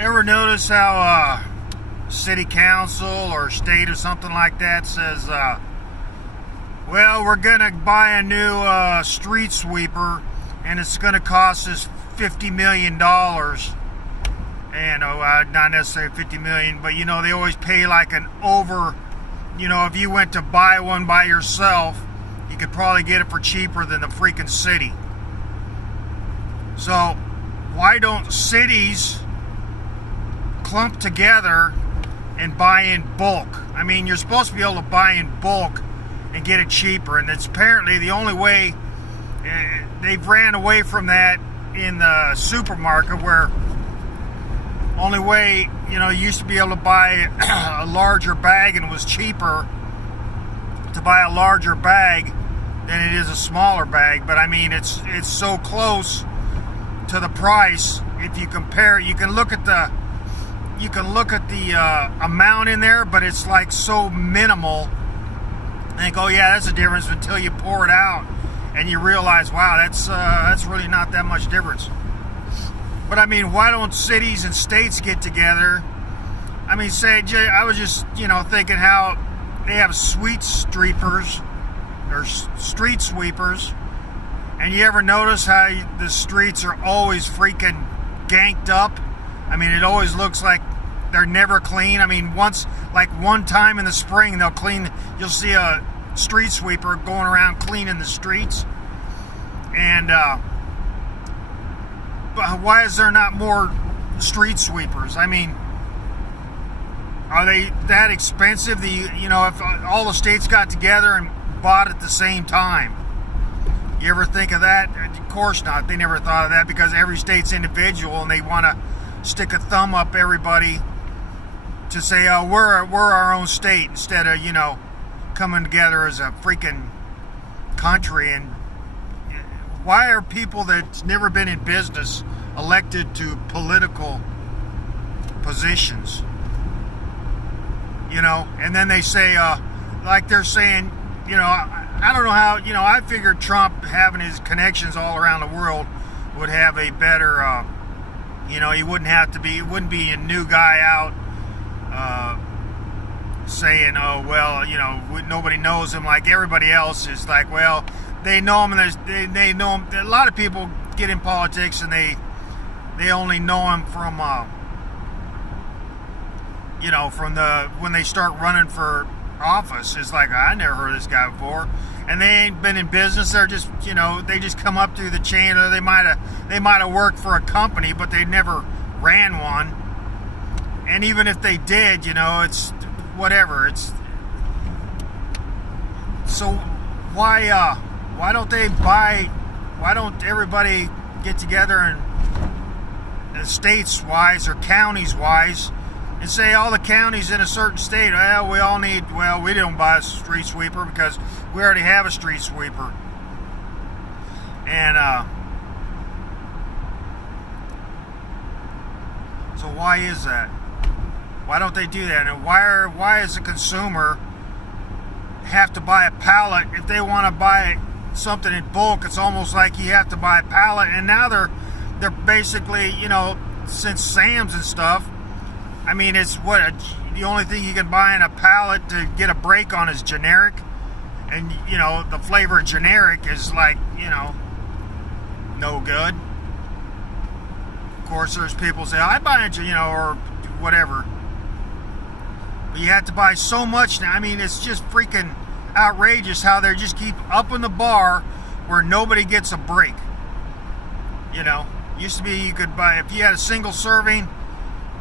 Ever notice how city council or state or something like that says, well, we're going to buy a new street sweeper and it's going to cost us $50 million. And not necessarily $50 million, but they always pay like an over, if you went to buy one by yourself, you could probably get it for cheaper than the freaking city. So why don't cities clump together and buy in bulk? I mean, you're supposed to be able to buy in bulk and get it cheaper, and it's apparently the only way. They've ran away from that in the supermarket, where only way, you used to be able to buy a larger bag, and it was cheaper to buy a larger bag than it is a smaller bag. But I mean, it's so close to the price. If you compare, you can look at the amount in there, but it's like so minimal. I think, oh yeah, that's a difference, until you pour it out and you realize, wow, that's really not that much difference. But I mean, why don't cities and states get together? I mean, I was just thinking how they have street sweepers, and you ever notice how the streets are always freaking ganked up? I mean, it always looks like they're never clean. I mean, one time in the spring, you'll see a street sweeper going around cleaning the streets. And why is there not more street sweepers? I mean, are they that expensive? If all the states got together and bought at the same time, you ever think of that? Of course not. They never thought of that, because every state's individual, and they want to stick a thumb up everybody to say, oh, we're our own state, instead of coming together as a freaking country. And why are people that's never been in business elected to political positions? And then they say, like they're saying, I don't know how, I figured Trump, having his connections all around the world, would have a better, he wouldn't be a new guy out saying, oh, well, nobody knows him like everybody else. Is like, well, they know him, and they know him. A lot of people get in politics, and they only know him from, when they start running for office. It's like, I never heard of this guy before, and they ain't been in business. They're just, they just come up through the chain, or they might have worked for a company, but they never ran one. And even if they did, it's whatever. It's so why don't they buy? Why don't everybody get together and states wise or counties wise, and say all the counties in a certain state, well, we don't buy a street sweeper because we already have a street sweeper. And so why is that? Why don't they do that? And why does the consumer have to buy a pallet? If they want to buy something in bulk, it's almost like you have to buy a pallet. And now they're basically, since Sam's and stuff, I mean, it's the only thing you can buy in a pallet to get a break on is generic. And, the flavor of generic is like, no good. Of course, there's people say, I buy it, or whatever. But you have to buy so much now. I mean, it's just freaking outrageous how they just keep upping the bar where nobody gets a break. Used to be you could buy, if you had a single serving,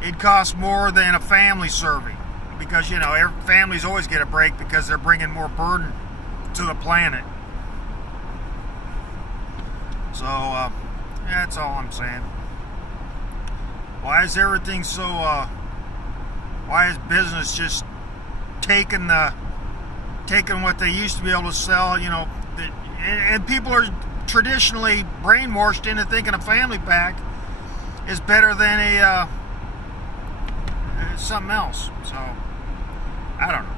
it'd cost more than a family serving, because families always get a break because they're bringing more burden to the planet. So that's all I'm saying. Why is everything so why is business just taking what they used to be able to sell? And people are traditionally brainwashed into thinking a family pack is better than a something else. So I don't know.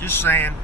Just saying.